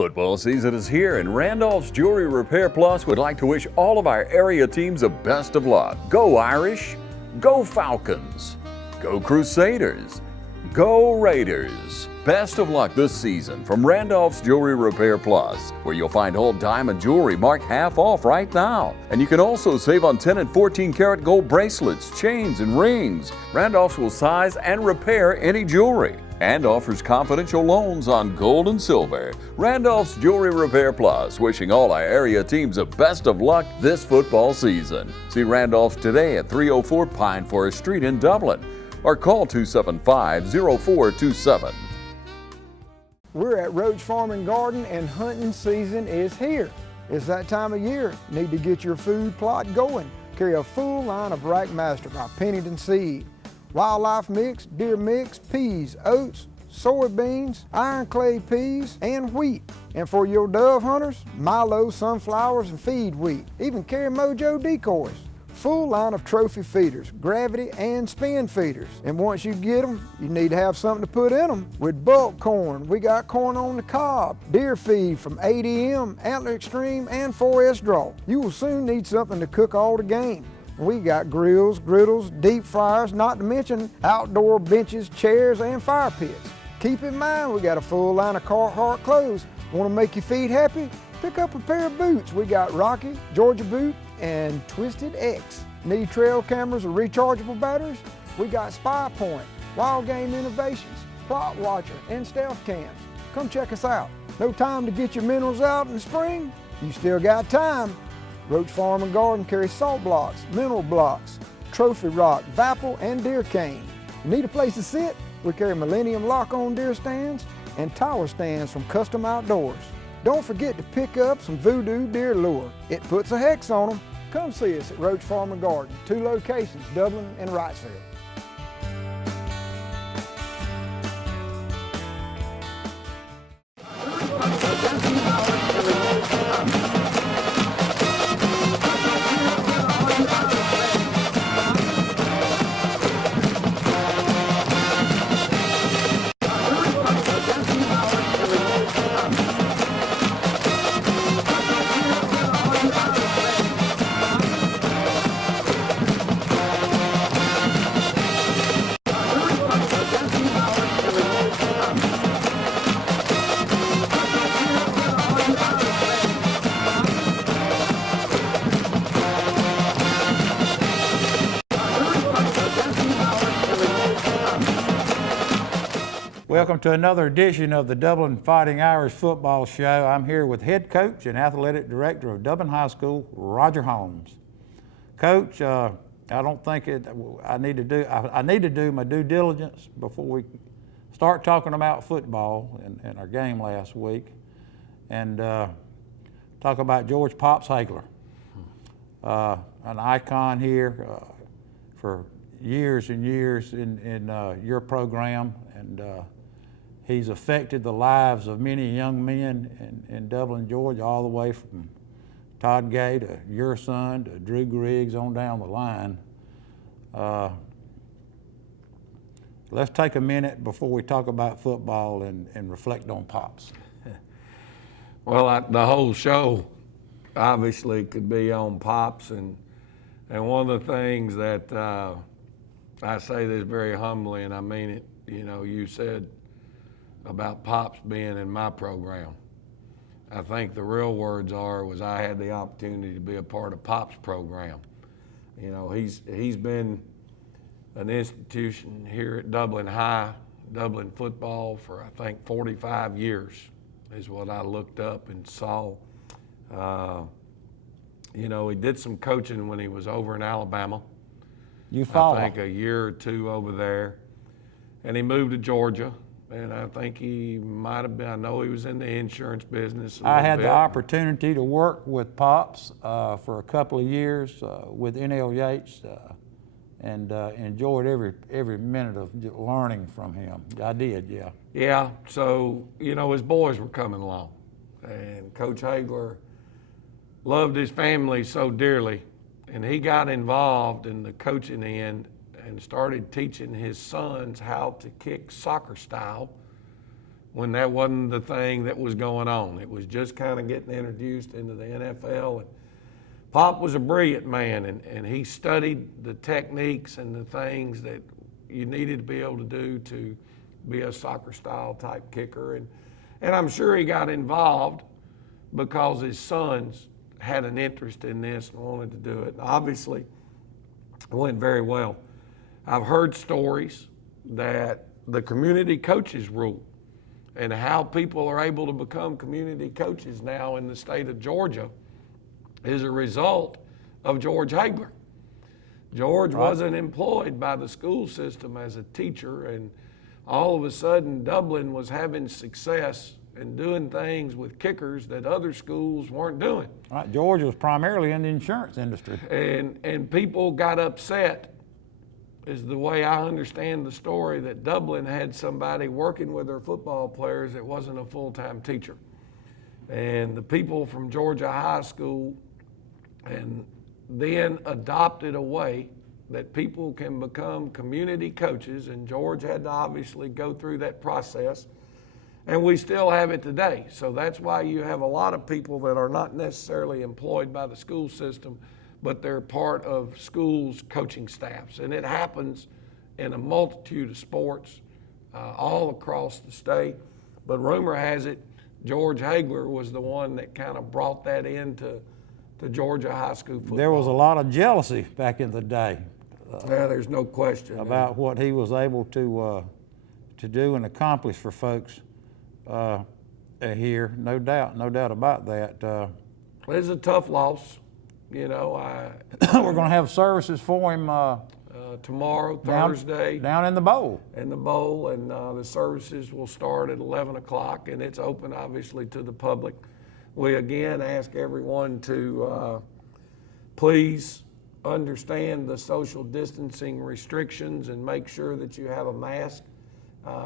Football season is here, and Randolph's Jewelry Repair Plus would like to wish all of our area teams the best of luck. Go Irish, go Falcons, go Crusaders, go Raiders. Best of luck this season from Randolph's Jewelry Repair Plus, where you'll find whole diamond jewelry marked half off right now. And you can also save on 10 and 14 karat gold bracelets, chains, and rings. Randolph's will size and repair any jewelry and offers confidential loans on gold and silver. Randolph's Jewelry Repair Plus, wishing all our area teams the best of luck this football season. See Randolph's today at 304 Pine Forest Street in Dublin, or call 275-0427. We're at Roach Farm and Garden, and hunting season is here. It's that time of year. Need to get your food plot going. Carry a full line of Rackmaster by Pennington Seed. Wildlife mix, deer mix, peas, oats, soybeans, iron clay peas, and wheat. And for your dove hunters, Milo, sunflowers, and feed wheat. Even carry Mojo decoys. Full line of trophy feeders, gravity and spin feeders. And once you get them, you need to have something to put in them. With bulk corn, we got corn on the cob, deer feed from ADM, Antler Extreme, and 4S Draw. You will soon need something to cook all the game. We got grills, griddles, deep fryers, not to mention outdoor benches, chairs, and fire pits. Keep in mind, we got a full line of Carhartt clothes. Want to make your feet happy? Pick up a pair of boots. We got Rocky, Georgia Boot, and Twisted X. Need trail cameras or rechargeable batteries? We got Spy Point, Wild Game Innovations, Plot Watcher, and Stealth Cams. Come check us out. No time to get your minerals out in the spring? You still got time. Roach Farm and Garden carries salt blocks, mineral blocks, trophy rock, Vapple, and deer cane. Need a place to sit? We carry Millennium lock-on deer stands and tower stands from Custom Outdoors. Don't forget to pick up some Voodoo deer lure. It puts a hex on them. Come see us at Roach Farm and Garden, 2 locations, Dublin and Wrightsville. Welcome to another edition of the Dublin Fighting Irish Football Show. I'm here with head coach and athletic director of Dublin High School, Roger Holmes. Coach, I need to do my due diligence before we start talking about football and our game last week, and talk about George Pops Hagler, an icon here for years and years in your program, and he's affected the lives of many young men in Dublin, Georgia, all the way from Todd Gay to your son to Drew Griggs on down the line. Let's take a minute before we talk about football and reflect on Pops. Well, the whole show obviously could be on Pops, and one of the things that I say this very humbly, and I mean it, you said about Pops being in my program. I think the real words was I had the opportunity to be a part of Pops' program. He's been an institution here at Dublin High, Dublin football for I think 45 years is what I looked up and saw. He did some coaching when he was over in Alabama. You follow? I think a year or two over there. And he moved to Georgia. And I think he might have been, I know he was in the insurance business. I had the opportunity to work with Pops for a couple of years with NL Yates and enjoyed every minute of learning from him. I did, yeah. Yeah, so, his boys were coming along. And Coach Hagler loved his family so dearly. And he got involved in the coaching end and started teaching his sons how to kick soccer style when that wasn't the thing that was going on. It was just kind of getting introduced into the NFL. And Pop was a brilliant man, and he studied the techniques and the things that you needed to be able to do to be a soccer style type kicker. And I'm sure he got involved because his sons had an interest in this and wanted to do it. And obviously, it went very well. I've heard stories that the community coaches rule and how people are able to become community coaches now in the state of Georgia is a result of George Hagler. George wasn't employed by the school system as a teacher, and all of a sudden Dublin was having success and doing things with kickers that other schools weren't doing. Right. George was primarily in the insurance industry. And people got upset, is the way I understand the story, that Dublin had somebody working with their football players that wasn't a full-time teacher. And the people from Georgia High School and then adopted a way that people can become community coaches, and George had to obviously go through that process, and we still have it today. So that's why you have a lot of people that are not necessarily employed by the school system, but they're part of schools' coaching staffs. And it happens in a multitude of sports all across the state. But rumor has it, George Hagler was the one that kind of brought that into the Georgia high school football. There was a lot of jealousy back in the day. Yeah, there's no question about what he was able to do and accomplish for folks here. No doubt about that. It's a tough loss, you know. We're going to have services for him tomorrow, Thursday, down in the bowl. In the bowl, and the services will start at 11 o'clock, and it's open obviously to the public. We again ask everyone to please understand the social distancing restrictions and make sure that you have a mask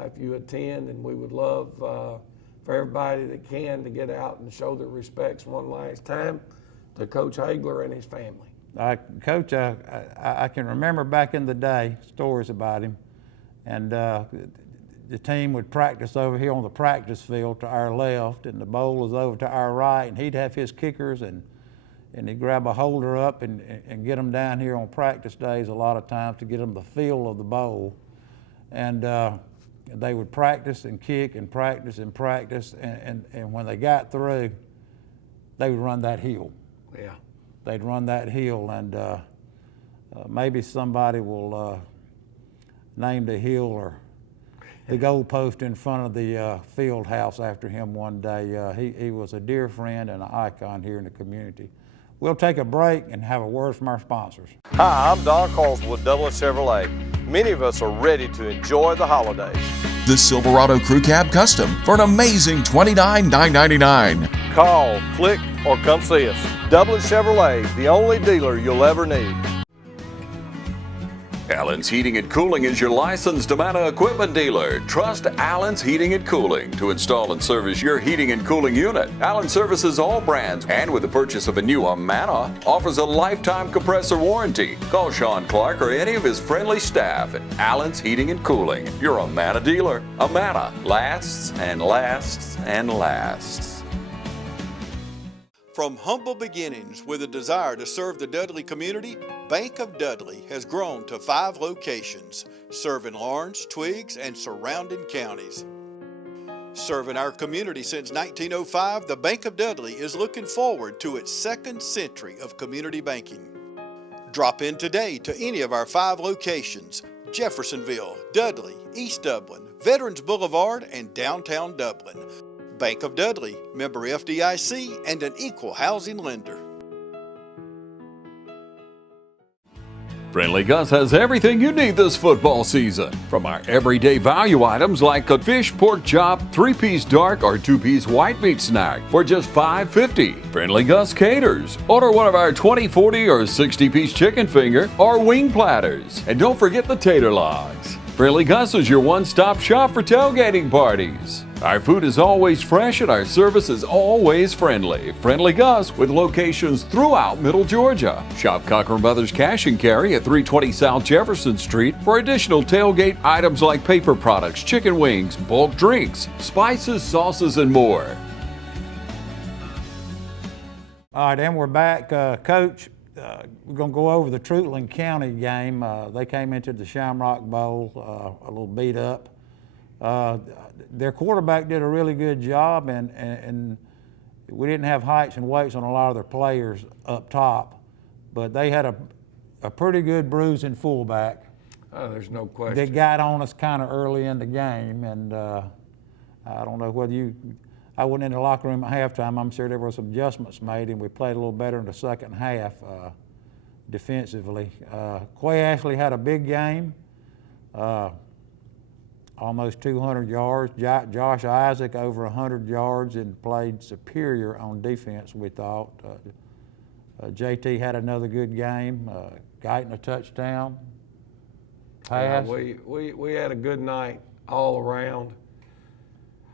if you attend, and we would love for everybody that can to get out and show their respects one last time to Coach Hagler and his family. Coach, I can remember back in the day stories about him, and the team would practice over here on the practice field to our left, and the bowl was over to our right, and he'd have his kickers, and he'd grab a holder up and get them down here on practice days a lot of times to get them the feel of the bowl. And they would practice and kick and practice and practice, and when they got through, they would run that hill. Yeah. They'd run that hill, and maybe somebody will name the hill or the goalpost in front of the field house after him one day. He was a dear friend and an icon here in the community. We'll take a break and have a word from our sponsors. Hi, I'm Don Carlson with Dublin Chevrolet. Many of us are ready to enjoy the holidays. The Silverado Crew Cab Custom for an amazing $29,999. Call, click, or come see us. Dublin Chevrolet, the only dealer you'll ever need. Allen's Heating and Cooling is your licensed Amana equipment dealer. Trust Allen's Heating and Cooling to install and service your heating and cooling unit. Allen services all brands, and with the purchase of a new Amana, offers a lifetime compressor warranty. Call Sean Clark or any of his friendly staff at Allen's Heating and Cooling, your Amana dealer. Amana lasts and lasts and lasts. From humble beginnings with a desire to serve the Dudley community, Bank of Dudley has grown to 5 locations, serving Lawrence, Twiggs, and surrounding counties. Serving our community since 1905, the Bank of Dudley is looking forward to its 2nd century of community banking. Drop in today to any of our 5 locations: Jeffersonville, Dudley, East Dublin, Veterans Boulevard, and downtown Dublin. Bank of Dudley, member FDIC, and an equal housing lender. Friendly Gus has everything you need this football season. From our everyday value items like a fish, pork chop, 3-piece dark or 2-piece white meat snack for just $5.50. Friendly Gus caters. Order one of our 20, 40, or 60-piece chicken finger or wing platters. And don't forget the tater logs. Friendly Gus is your one-stop shop for tailgating parties. Our food is always fresh and our service is always friendly. Friendly Gus with locations throughout Middle Georgia. Shop Cochran Brothers Cash and Carry at 320 South Jefferson Street for additional tailgate items like paper products, chicken wings, bulk drinks, spices, sauces, and more. All right, and we're back. Coach, we're going to go over the Truitland County game. They came into the Shamrock Bowl a little beat up. Their quarterback did a really good job, and we didn't have heights and weights on a lot of their players up top, but they had a pretty good bruising fullback. Oh, there's no question. That got on us kind of early in the game, and I don't know whether I went in the locker room at halftime. I'm sure there were some adjustments made, and we played a little better in the second half defensively. Quay Ashley had a big game. Almost 200 yards. Josh Isaac over 100 yards and played superior on defense, we thought. JT had another good game. Guyton a touchdown. Pass. We had a good night all around.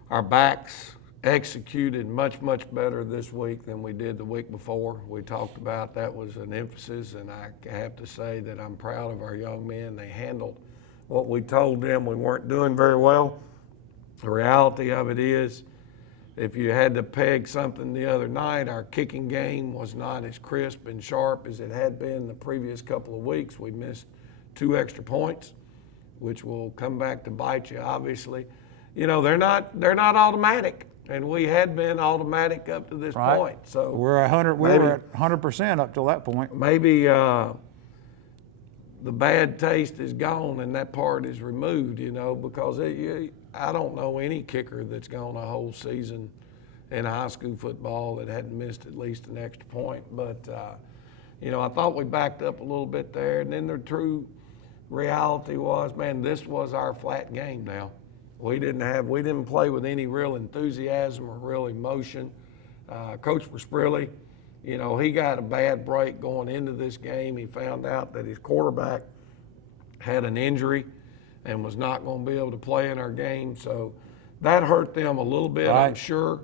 Our backs executed much, much better this week than we did the week before. We talked about that was an emphasis, and I have to say that I'm proud of our young men. They handled what we told them we weren't doing very well. The reality of it is, if you had to peg something the other night, our kicking game was not as crisp and sharp as it had been the previous couple of weeks. We missed 2 extra points, which will come back to bite you, obviously. You know, they're not automatic, and we had been automatic up to this point. So we were at 100% up till that point. Maybe the bad taste is gone and that part is removed, you know, because I don't know any kicker that's gone a whole season in high school football that hadn't missed at least an extra point. But, you know, I thought we backed up a little bit there. And then the true reality was, man, this was our flat game now. We didn't play with any real enthusiasm or real emotion. Coach Versprilli, you know, he got a bad break going into this game. He found out that his quarterback had an injury and was not going to be able to play in our game. So that hurt them a little bit, I'm sure.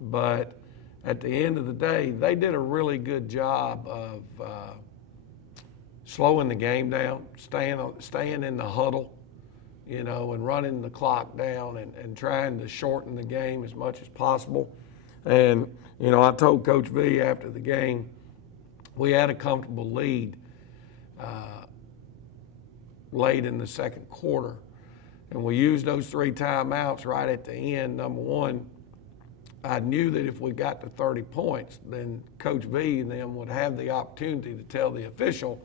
But at the end of the day, they did a really good job of slowing the game down, staying in the huddle, you know, and running the clock down and trying to shorten the game as much as possible. And, you know, I told Coach V after the game, we had a comfortable lead late in the second quarter. And we used those 3 timeouts right at the end. Number one, I knew that if we got to 30 points, then Coach V and them would have the opportunity to tell the official,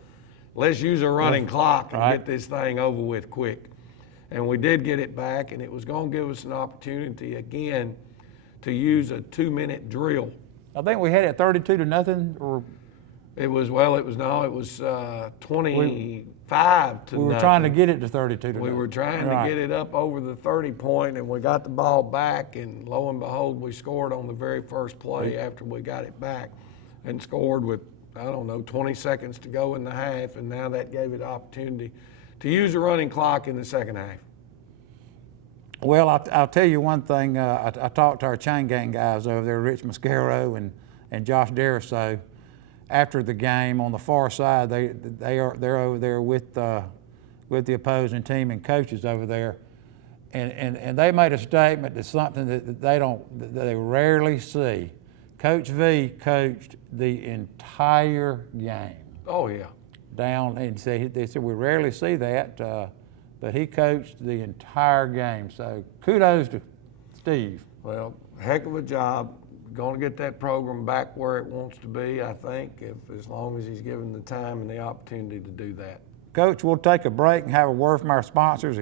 let's use a running clock and get this thing over with quick. And we did get it back, and it was going to give us an opportunity again to use a 2-minute drill. I think we had it 32-0, or it was 25 to we were nothing. trying to get it to 32-0. We were trying to get it up over the 30 point, and we got the ball back, and lo and behold, we scored on the very first play after we got it back, and scored with, 20 seconds to go in the half, and now that gave it opportunity to use a running clock in the second half. Well, I'll tell you one thing. I talked to our chain gang guys over there, Rich Mascaro and Josh Deriso, after the game on the far side. They're over there with the opposing team and coaches over there, and they made a statement that's something that they rarely see. Coach V coached the entire game. Oh yeah. Down, and they said we rarely see that. But he coached the entire game. So kudos to Steve. Well, heck of a job. Going to get that program back where it wants to be, I think, as long as he's given the time and the opportunity to do that. Coach, we'll take a break and have a word from our sponsors.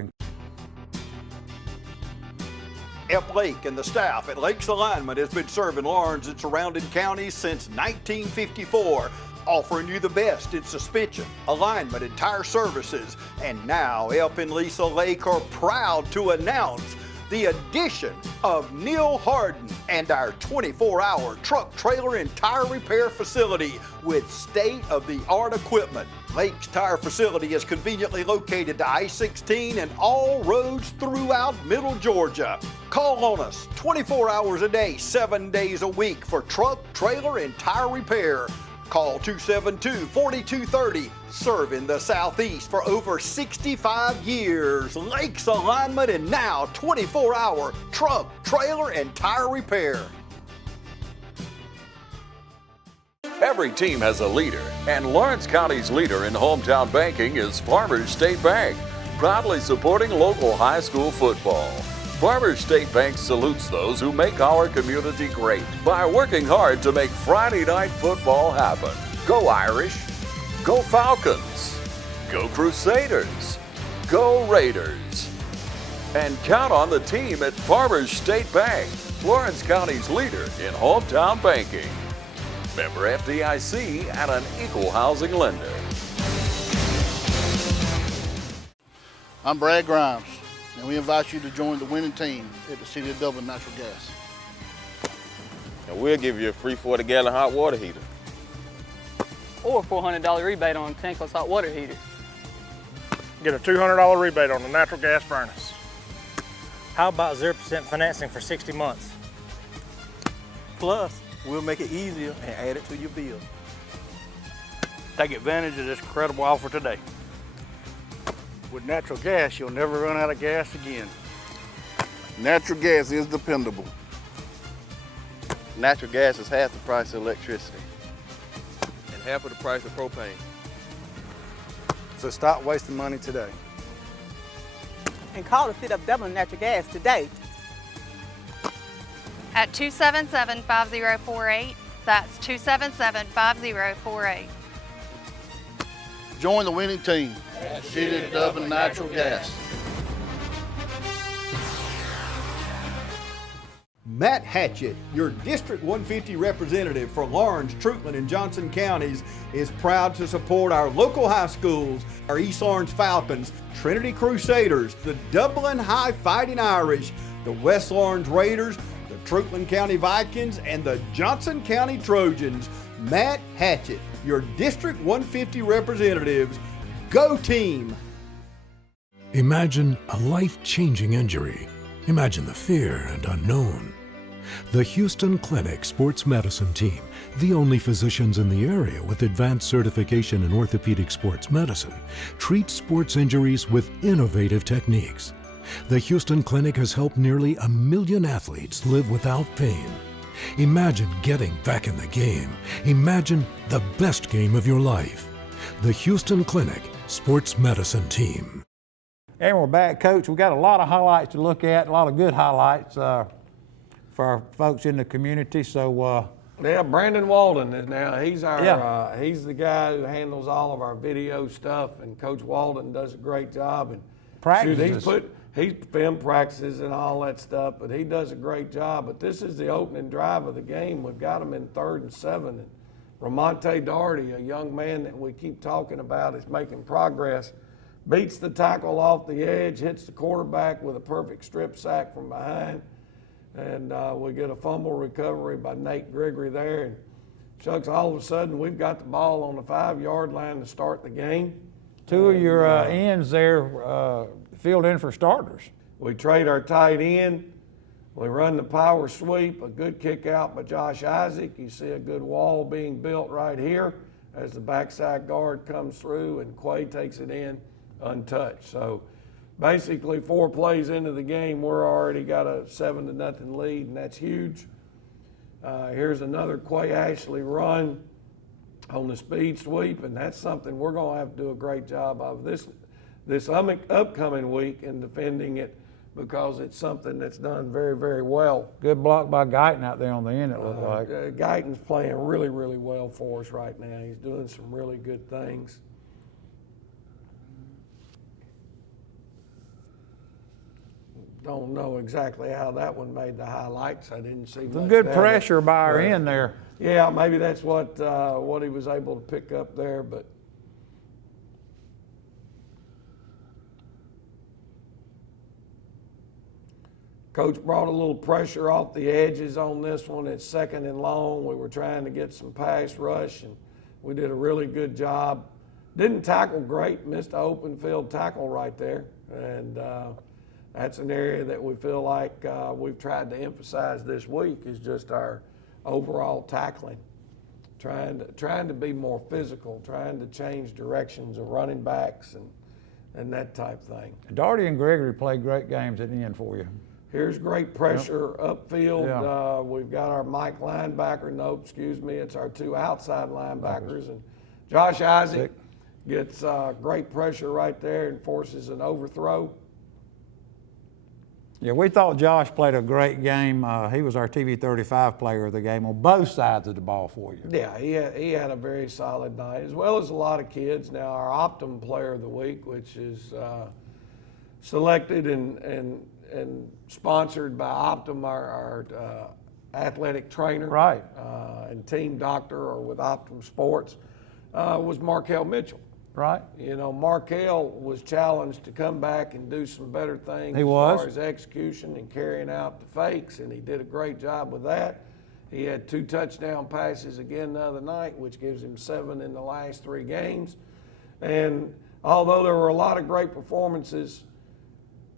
F. Lake and the staff at Lakes Alignment has been serving Lawrence and surrounding counties since 1954. Offering you the best in suspension, alignment, and tire services. And now Elp and Lisa Lake are proud to announce the addition of Neil Harden and our 24-hour truck, trailer, and tire repair facility with state-of-the-art equipment. Lake's Tire Facility is conveniently located to I-16 and all roads throughout Middle Georgia. Call on us 24 hours a day, 7 days a week for truck, trailer, and tire repair. Call 272-4230. Serving the Southeast for over 65 years. Lake's Alignment and now 24-hour truck, trailer, and tire repair. Every team has a leader, and Lawrence County's leader in hometown banking is Farmers State Bank, proudly supporting local high school football. Farmers State Bank salutes those who make our community great by working hard to make Friday night football happen. Go Irish, go Falcons, go Crusaders, go Raiders. And count on the team at Farmers State Bank, Lawrence County's leader in hometown banking. Member FDIC and an equal housing lender. I'm Brad Grimes, and we invite you to join the winning team at the City of Dublin Natural Gas. And we'll give you a free 40-gallon hot water heater. Or a $400 rebate on a tankless hot water heater. Get a $200 rebate on the natural gas furnace. How about 0% financing for 60 months? Plus, we'll make it easier and add it to your bill. Take advantage of this incredible offer today. With natural gas, you'll never run out of gas again. Natural gas is dependable. Natural gas is half the price of electricity and half of the price of propane. So stop wasting money today. And call the City of Dublin Natural Gas today. At 277-5048. That's 277-5048. Join the winning team at the City of Dublin Natural Gas. Matt Hatchett, your District 150 representative for Lawrence, Truitland, and Johnson counties, is proud to support our local high schools, our East Lawrence Falcons, Trinity Crusaders, the Dublin High Fighting Irish, the West Lawrence Raiders, the Truitland County Vikings, and the Johnson County Trojans. Matt Hatchett, your District 150 representatives. Go team! Imagine a life-changing injury. Imagine the fear and unknown. The Houston Clinic Sports Medicine Team, the only physicians in the area with advanced certification in orthopedic sports medicine, treats sports injuries with innovative techniques. The Houston Clinic has helped nearly 1 million athletes live without pain. Imagine getting back in the game. Imagine the best game of your life. The Houston Clinic Sports Medicine Team. And we're back, Coach. We've got a lot of highlights to look at, a lot of good highlights for our folks in the community. So, yeah, Brandon Walden is now. He's our he's the guy who handles all of our video stuff, and Coach Walden does a great job. And practices. He's film practices and all that stuff, but he does a great job. But this is the opening drive of the game. We've got him in 3rd and 7. And Ramonte Doherty, a young man that we keep talking about, is making progress. Beats the tackle off the edge, hits the quarterback with a perfect strip sack from behind. And we get a fumble recovery by Nate Gregory there. And Chucks, all of a sudden, we've got the ball on the 5-yard line to start the game. Two of your ends there filled in for starters. We trade our tight end. We run the power sweep, a good kick out by Josh Isaac. You see a good wall being built right here as the backside guard comes through and Quay takes it in untouched. So basically 4 plays into the game, we're already got a 7-0 lead, and that's huge. Here's another Quay Ashley run on the speed sweep, and that's something we're going to have to do a great job of this upcoming week in defending it, because it's something that's done very, very well. Good block by Guyton out there on the end, it looked like. Guyton's playing really, really well for us right now. He's doing some really good things. Don't know exactly how that one made the highlights. I didn't see Some much good there. pressure by our end there. Yeah, maybe that's what he was able to pick up there, but Coach brought a little pressure off the edges on this one. It's 2nd and long. We were trying to get some pass rush, and we did a really good job. Didn't tackle great, missed an open field tackle right there. And that's an area that we feel like we've tried to emphasize this week is just our overall tackling. Trying to be more physical, trying to change directions of running backs and that type thing. Daugherty and Gregory played great games at the end for you. Here's great pressure upfield. Yeah. We've got our Mike linebacker. No, excuse me, it's our 2 outside linebackers. And Josh Isaac gets great pressure right there and forces an overthrow. Yeah, we thought Josh played a great game. He was our TV 35 player of the game on both sides of the ball for you. Yeah, he had a very solid night, as well as a lot of kids. Now, our Optum Player of the Week, which is selected and sponsored by Optum, our athletic trainer, right, and team doctor, or with Optum Sports, was Markel Mitchell. Right. You know, Markel was challenged to come back and do some better things far as execution and carrying out the fakes, and he did a great job with that. He had 2 touchdown passes again the other night, which gives him 7 in the last 3 games. And although there were a lot of great performances,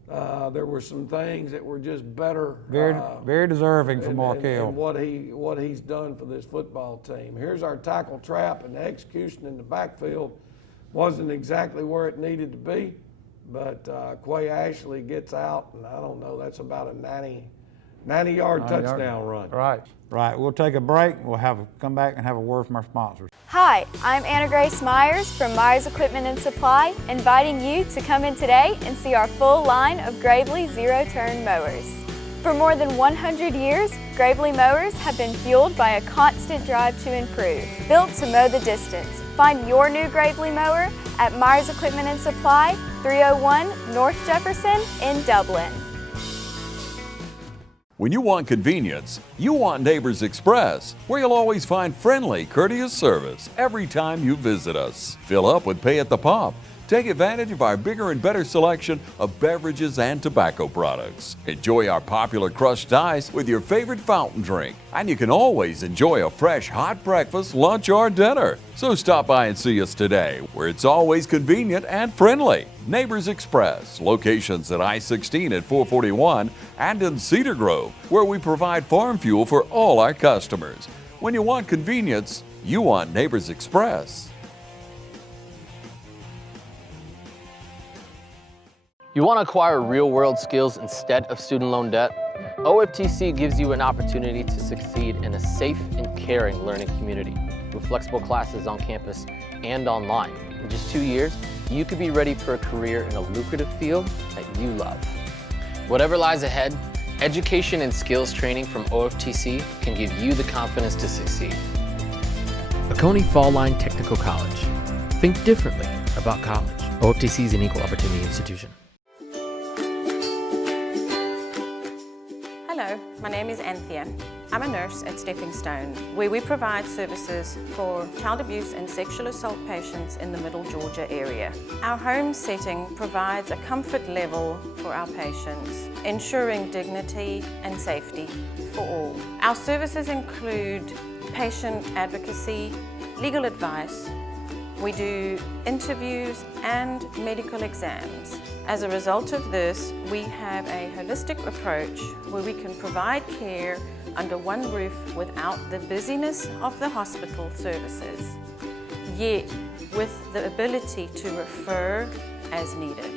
there were some things that were just better. Very deserving for Markel. And what he's done for this football team. Here's our tackle trap, and the execution in the backfield wasn't exactly where it needed to be, but Quay Ashley gets out, and I don't know, that's about a 90-yard touchdown run. Right. We'll take a break. We'll come back and have a word from our sponsors. Hi, I'm Anna Grace Myers from Myers Equipment and Supply, inviting you to come in today and see our full line of Gravely zero-turn mowers. For more than 100 years, Gravely mowers have been fueled by a constant drive to improve, built to mow the distance. Find your new Gravely mower at Myers Equipment and Supply, 301 North Jefferson in Dublin. When you want convenience, you want Neighbors Express, where you'll always find friendly, courteous service every time you visit us. Fill up with pay at the pump. Take advantage of our bigger and better selection of beverages and tobacco products. Enjoy our popular crushed ice with your favorite fountain drink. And you can always enjoy a fresh hot breakfast, lunch, or dinner. So stop by and see us today, where it's always convenient and friendly. Neighbors Express, locations at I-16 at 441 and in Cedar Grove, where we provide farm fuel for all our customers. When you want convenience, you want Neighbors Express. You want to acquire real-world skills instead of student loan debt? OFTC gives you an opportunity to succeed in a safe and caring learning community with flexible classes on campus and online. In just 2 years, you could be ready for a career in a lucrative field that you love. Whatever lies ahead, education and skills training from OFTC can give you the confidence to succeed. Oconee Fall Line Technical College. Think differently about college. OFTC is an equal opportunity institution. Hello, my name is Anthea. I'm a nurse at Stepping Stone, where we provide services for child abuse and sexual assault patients in the Middle Georgia area. Our home setting provides a comfort level for our patients, ensuring dignity and safety for all. Our services include patient advocacy, legal advice. We do interviews and medical exams. As a result of this, we have a holistic approach where we can provide care under one roof without the busyness of the hospital services, yet with the ability to refer as needed.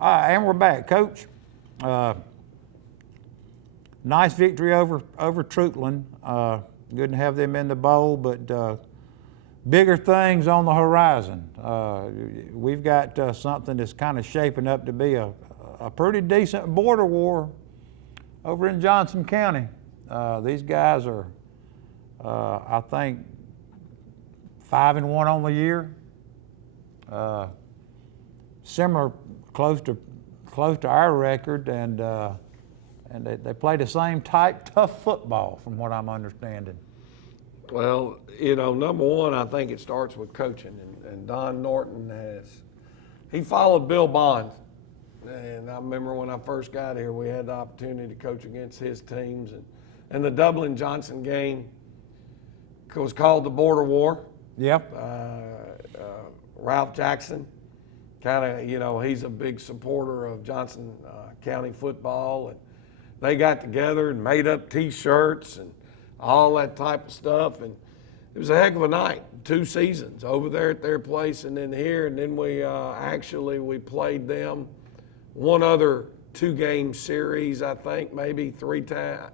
All right, and we're back, Coach. Nice victory over Troutland. Good to have them in the bowl, but bigger things on the horizon. We've got something that's kind of shaping up to be a pretty decent border war over in Johnson County. These guys are, I think, 5-1 on the year. Similar, close to our record, and they play the same type tough football from what I'm understanding. Well, you know, number one, I think it starts with coaching, and Don Norton he followed Bill Bonds. And I remember when I first got here, we had the opportunity to coach against his teams. And the Dublin-Johnson game was called the Border War. Yep. Ralph Jackson, kind of, he's a big supporter of Johnson County football. And they got together and made up T-shirts and all that type of stuff. And it was a heck of a night, 2 seasons over there at their place and then here. And then we played them one other 2-game series, I think, maybe 3 times.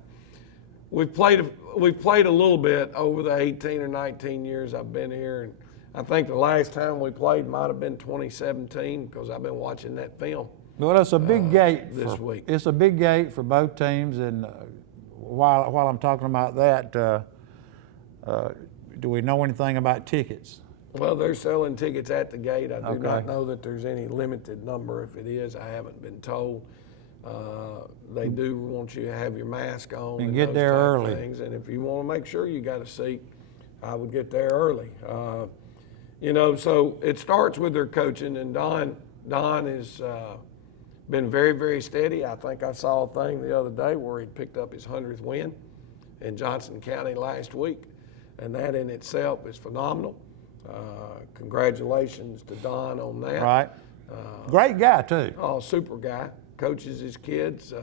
We've played a little bit over the 18 or 19 years I've been here, and I think the last time we played might have been 2017 because I've been watching that film. Well, it's a big gate this week. It's a big gate for both teams, and while I'm talking about that, do we know anything about tickets? Well, they're selling tickets at the gate. I do not know that there's any limited number. If it is, I haven't been told. They do want you to have your mask on and get there early. Things. And if you want to make sure you got a seat, I would get there early. So it starts with their coaching, and Don has been very, very steady. I think I saw a thing the other day where he picked up his 100th win in Johnson County last week, and that in itself is phenomenal. Congratulations to Don on that. Right. Great guy, too. Oh, super guy. Coaches his kids,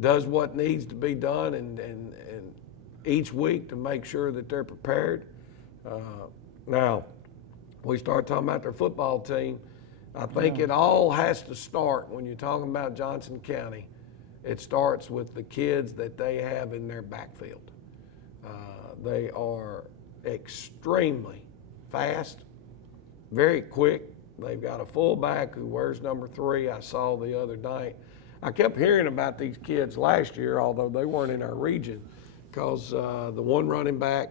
does what needs to be done and each week to make sure that they're prepared. Now, we start talking about their football team. I think it all has to start when you're talking about Johnson County. It starts with the kids that they have in their backfield. They are extremely fast, very quick. They've got a fullback who wears number 3. I saw the other night. I kept hearing about these kids last year, although they weren't in our region, because the one running back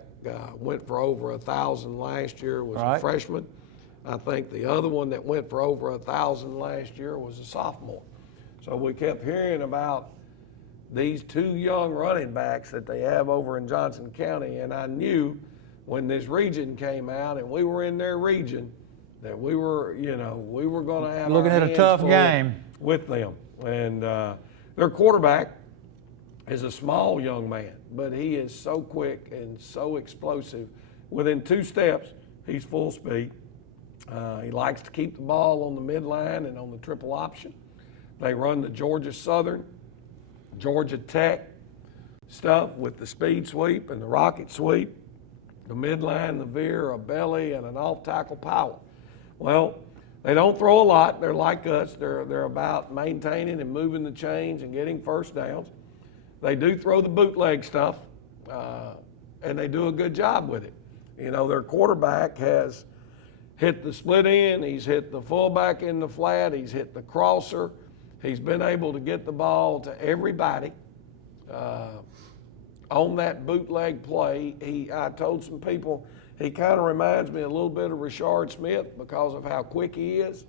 went for over 1,000 last year, was a freshman. I think the other one that went for over 1,000 last year was a sophomore. So we kept hearing about these 2 young running backs that they have over in Johnson County, and I knew when this region came out and we were in their region that we were going to have looking at a tough game with them. And their quarterback is a small young man, but he is so quick and so explosive. Within 2 steps, he's full speed. He likes to keep the ball on the midline and on the triple option. They run the Georgia Southern, Georgia Tech stuff with the speed sweep and the rocket sweep, the midline, the veer, a belly, and an off-tackle power. Well, they don't throw a lot. They're like us. They're about maintaining and moving the chains and getting first downs. They do throw the bootleg stuff, and they do a good job with it. Their quarterback has hit the split end. He's hit the fullback in the flat. He's hit the crosser. He's been able to get the ball to everybody. On that bootleg play, I told some people, he kind of reminds me a little bit of Richard Smith because of how quick he is.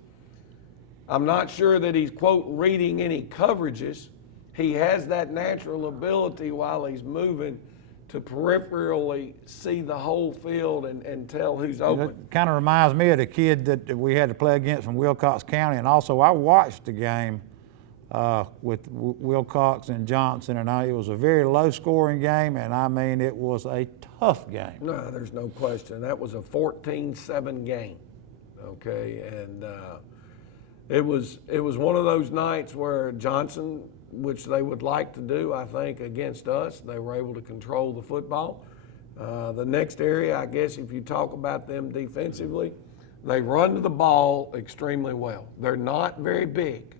I'm not sure that he's, quote, reading any coverages. He has that natural ability while he's moving to peripherally see the whole field and tell who's open. It kind of reminds me of the kid that we had to play against from Wilcox County. And also, I watched the game with Wilcox and Johnson, and it was a very low-scoring game, and I mean, it was a tough game. No, there's no question. That was a 14-7 game, okay? And it was one of those nights where Johnson, which they would like to do, I think, against us, they were able to control the football. The next area, I guess, if you talk about them defensively, they run to the ball extremely well. They're not very big.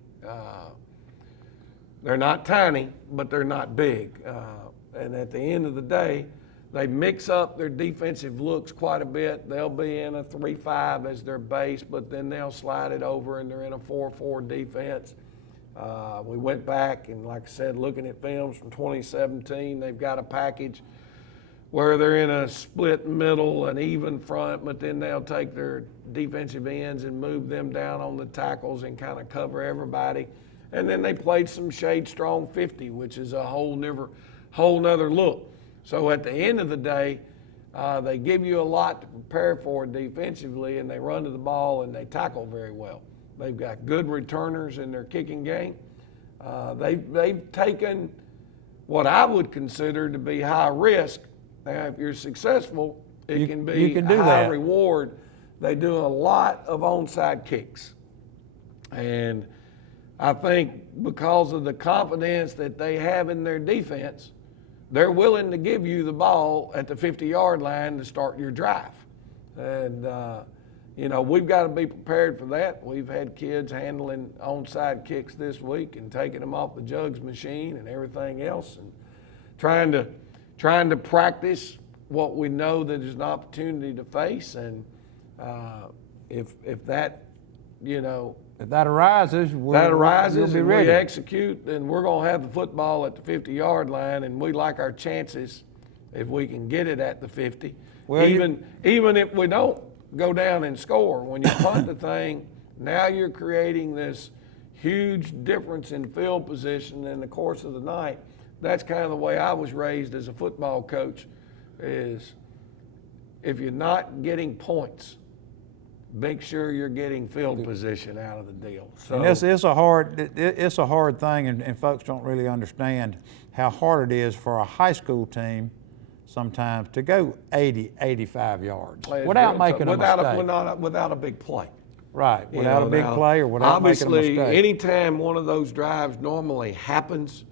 They're not tiny, but they're not big. And at the end of the day, they mix up their defensive looks quite a bit. They'll be in a 3-5 as their base, but then they'll slide it over and they're in a 4-4 defense. We went back and, like I said, looking at films from 2017, they've got a package where they're in a split middle and even front, but then they'll take their defensive ends and move them down on the tackles and kind of cover everybody. And then they played some shade strong 50, which is a whole nother look. So at the end of the day, they give you a lot to prepare for defensively, and they run to the ball and they tackle very well. They've got good returners in their kicking game. They've taken what I would consider to be high risk. Now, if you're successful, it can be high reward. They do a lot of onside kicks. And I think because of the confidence that they have in their defense, they're willing to give you the ball at the 50-yard line to start your drive. And, you know, we've got to be prepared for that. We've had kids handling onside kicks this week and taking them off the jugs machine and everything else, and trying to practice what we know that is an opportunity to face. And if that, you know, if that arises, we'll be and ready. we execute, then we're going to have the football at the 50-yard line, and we like our chances if we can get it at the 50. Well, even if we don't go down and score, when you punt the thing, now you're creating this huge difference in field position in the course of the night. That's kind of the way I was raised as a football coach, is if you're not getting points, make sure you're getting field position out of the deal. So and it's a hard thing, and folks don't really understand how hard it is for a high school team sometimes to go 80, 85 yards without making a mistake. Without a big play. Right, without a big play or without making a mistake. Obviously, anytime one of those drives normally happens,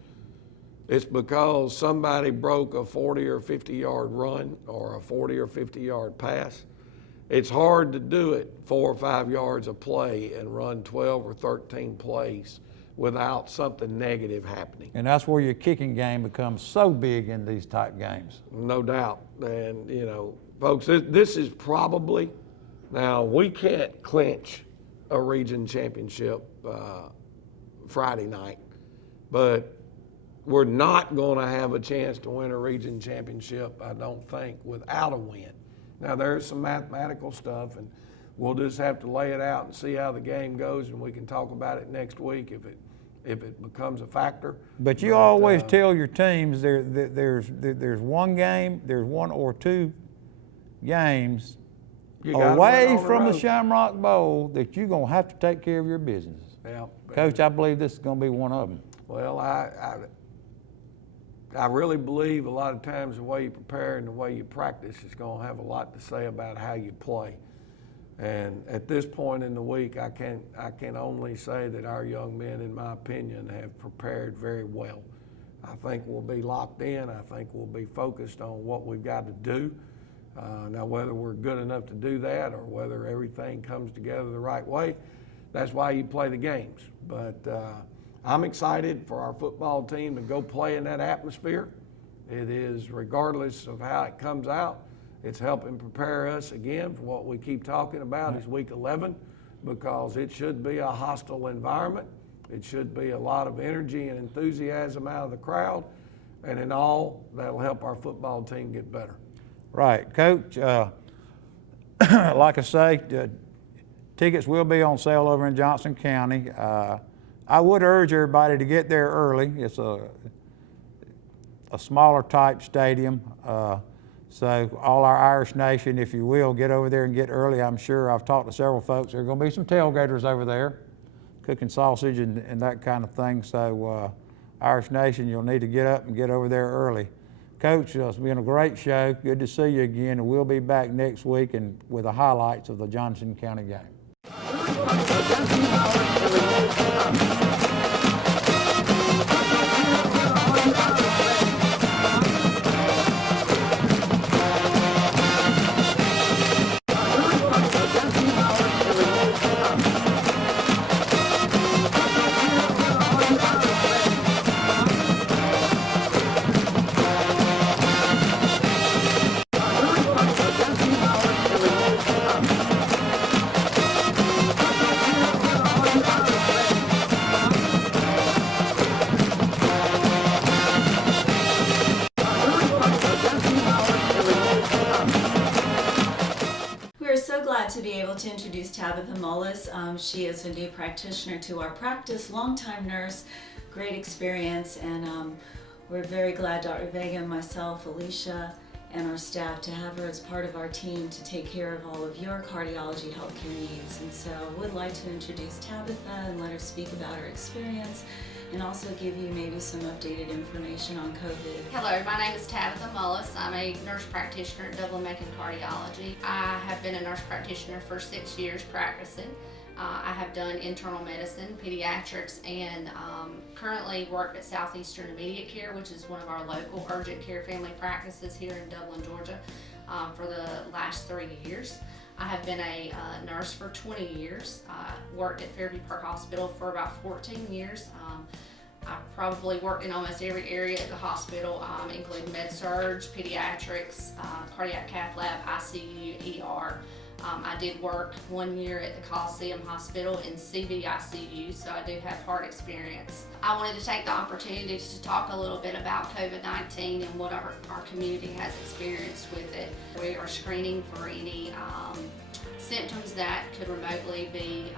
it's because somebody broke a 40 or 50-yard run or a 40 or 50-yard pass. It's hard to do it 4 or 5 yards of play and run 12 or 13 plays without something negative happening. And that's where your kicking game becomes so big in these type games. No doubt. And, you know, folks, this is probably, now we can't clinch a region championship Friday night, but we're not going to have a chance to win a region championship, I don't think, without a win. Now, there's some mathematical stuff, and we'll just have to lay it out and see how the game goes, and we can talk about it next week if it becomes a factor. But you always tell your teams there's one game, there's one or two games away from the Shamrock Bowl that you're going to have to take care of your business. Yeah. Coach, I believe this is going to be one of them. Well, I really believe a lot of times the way you prepare and the way you practice is going to have a lot to say about how you play. And at this point in the week, I can only say that our young men, in my opinion, have prepared very well. I think we'll be locked in. I think we'll be focused on what we've got to do. Now, whether we're good enough to do that or whether everything comes together the right way, that's why you play the games. But I'm excited for our football team to go play in that atmosphere. It is, regardless of how it comes out, it's helping prepare us again for what we keep talking about is week 11, because it should be a hostile environment. It should be a lot of energy and enthusiasm out of the crowd, and in all, that'll help our football team get better. Right, Coach. Like I say, tickets will be on sale over in Johnson County. I would urge everybody to get there early. It's a smaller type stadium. So all our Irish Nation, if you will, get over there and get early. I'm sure I've talked to several folks. There are going to be some tailgaters over there, cooking sausage and that kind of thing. So Irish Nation, you'll need to get up and get over there early. Coach, it's been a great show. Good to see you again, and we'll be back next week and with the highlights of the Johnson County game. To be able to introduce Tabitha Mullis. She is a new practitioner to our practice, longtime nurse, great experience, and we're very glad Dr. Vega and myself, Alicia, and our staff to have her as part of our team to take care of all of your cardiology healthcare needs. And so I would like to introduce Tabitha and let her speak about her experience and also give you maybe some updated information on COVID. Hello, my name is Tabitha Mullis. I'm a nurse practitioner at Dublin Cardiology. I have been a nurse practitioner for 6 years practicing. I have done internal medicine, pediatrics, and currently work at Southeastern Immediate Care, which is one of our local urgent care family practices here in Dublin, Georgia, for the last 3 years. I have been a nurse for 20 years. Worked at Fairview Park Hospital for about 14 years. I probably worked in almost every area at the hospital, including med-surg, pediatrics, cardiac cath lab, ICU, ER. I did work 1 year at the Coliseum Hospital in CVICU, so I do have heart experience. I wanted to take the opportunity to talk a little bit about COVID-19 and what our community has experienced with it. We are screening for any symptoms that could remotely be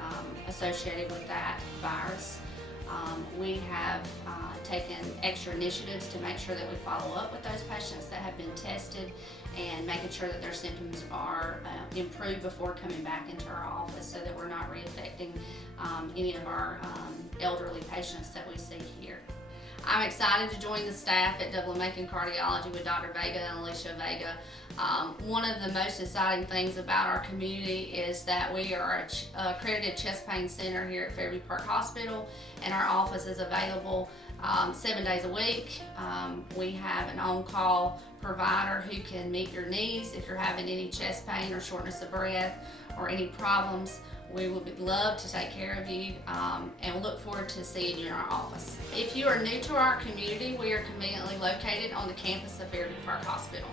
associated with that virus. We have taken extra initiatives to make sure that we follow up with those patients that have been tested and making sure that their symptoms are improved before coming back into our office so that we're not reinfecting any of our elderly patients that we see here. I'm excited to join the staff at Dublin Cardiology with Dr. Vega and Alicia Vega. One of the most exciting things about our community is that we are an accredited chest pain center here at Fairview Park Hospital, and our office is available 7 days a week. We have an on-call provider who can meet your needs if you're having any chest pain or shortness of breath or any problems. We would love to take care of you and look forward to seeing you in our office. If you are new to our community, we are conveniently located on the campus of Fairview Park Hospital.